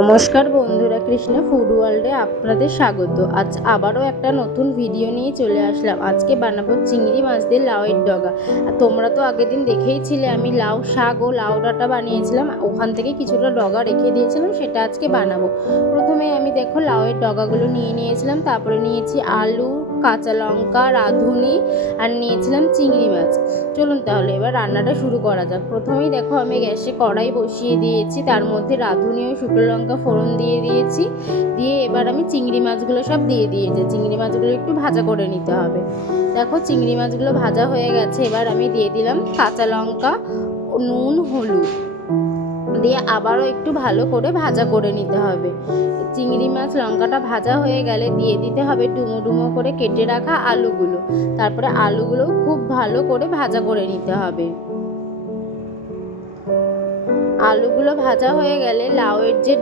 নমস্কার বন্ধুরা, কৃষ্ণা ফুড ওয়ার্ল্ডে আপনাদের স্বাগত। আজ আবারও একটা নতুন ভিডিও নিয়ে চলে আসলাম। আজকে বানাবো চিংড়ি মাছ দিয়ে লাউয়ের ডগা। আর তোমরা তো আগের দিন দেখেইছিলে আমি লাউ শাক ও লাউ ডাটা বানিয়েছিলাম। ওখান থেকে কিছুটা ডগা রেখে দিয়েছিলাম, সেটা আজকে বানাবো। প্রথমে আমি দেখো লাউয়ের ডগাগুলো নিয়ে নিয়েছিলাম, তারপরে নিয়েছি আলু কাঁচা লঙ্কা, রাঁধুনি আর নিয়েছিলাম চিংড়ি মাছ। চলুন তাহলে এবার রান্নাটা শুরু করা যাক। প্রথমেই দেখো আমি গ্যাসে কড়াই বসিয়ে দিয়েছি, তার মধ্যে রাঁধুনি ও শুকনো লঙ্কা ফোড়ন দিয়ে দিয়েছি। দিয়ে এবার আমি চিংড়ি মাছগুলো সব দিয়ে দিয়েছি। চিংড়ি মাছগুলো একটু ভাজা করে নিতে হবে। দেখো চিংড়ি মাছগুলো ভাজা হয়ে গেছে, এবার আমি দিয়ে দিলাম কাঁচা লঙ্কা, নুন, হলুদ। দিয়ে আবারও একটু ভালো করে ভাজা করে নিতে হবে। চিংড়ি মাছ, লঙ্কাটা ভাজা হয়ে গেলে দিয়ে দিতে হবে ডুমো ডুমো করে কেটে রাখা আলুগুলো। তারপরে আলুগুলো খুব ভালো করে ভাজা করে নিতে হবে। আলুগুলো ভাজা হয়ে গেলে লাউয়ের যে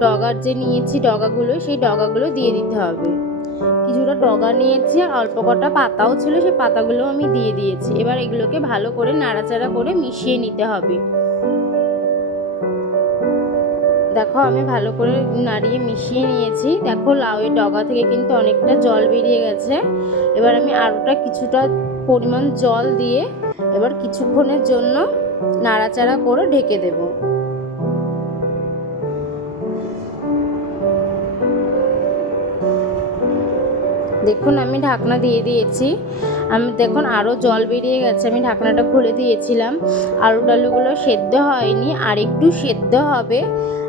ডগার যে নিয়েছি ডগাগুলো, সেই ডগাগুলো দিয়ে দিতে হবে। কিছুটা ডগা নিয়েছি অল্প কটা পাতাও ছিল, সেই পাতাগুলো আমি দিয়ে দিয়েছি। এবার এগুলোকে ভালো করে নাড়াচাড়া করে মিশিয়ে নিতে হবে। দেখো, আমি ভালো করে নাড়িয়ে মিশিয়ে নিয়েছি। দেখো লাউয়ের ডগা থেকে কিন্তু অনেকটা জল বেরিয়ে গেছে। এবার আমি আরোটা কিছুটা পরিমাণ জল দিয়ে এবার কিছুক্ষণের জন্য নাড়াচাড়া করে ঢেকে দেব। দেখুন, আমি ঢাকনা দিয়ে দিয়েছি। আমি দেখুন আরও জল বেরিয়ে গেছে। আমি ঢাকনাটা খুলে দিয়েছিলাম। আলু টালুগুলো সেদ্ধ হয়নি, আর একটু সেদ্ধ হবে।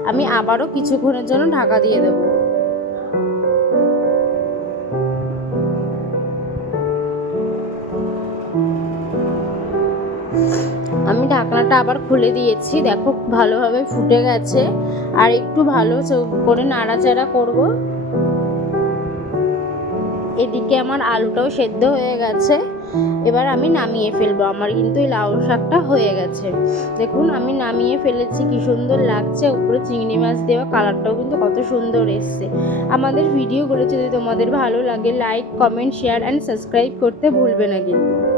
আমি আবারও কিছুক্ষণের জন্য ঢাকা দিয়ে দেবো। আমি ঢাকনাটা আবার খুলে দিয়েছি। দেখো ভালোভাবে ফুটে গেছে। আর একটু ভালো করে নাড়াচাড়া করব। এদিকে আমার আলুটাও সেদ্ধ হয়ে গেছে। এবার আমি নামিয়ে ফেলব। আমার কিন্তু এই লাউ শাকটা হয়ে গেছে। দেখুন, আমি নামিয়ে ফেলেছি। কি সুন্দর লাগছে। উপরে চিংড়ি মাছ দেওয়া কালারটাও কিন্তু কত সুন্দর এসছে। আমাদের ভিডিওগুলো যদি তোমাদের ভালো লাগে like comment share and subscribe করতে ভুলবে না কিন্তু।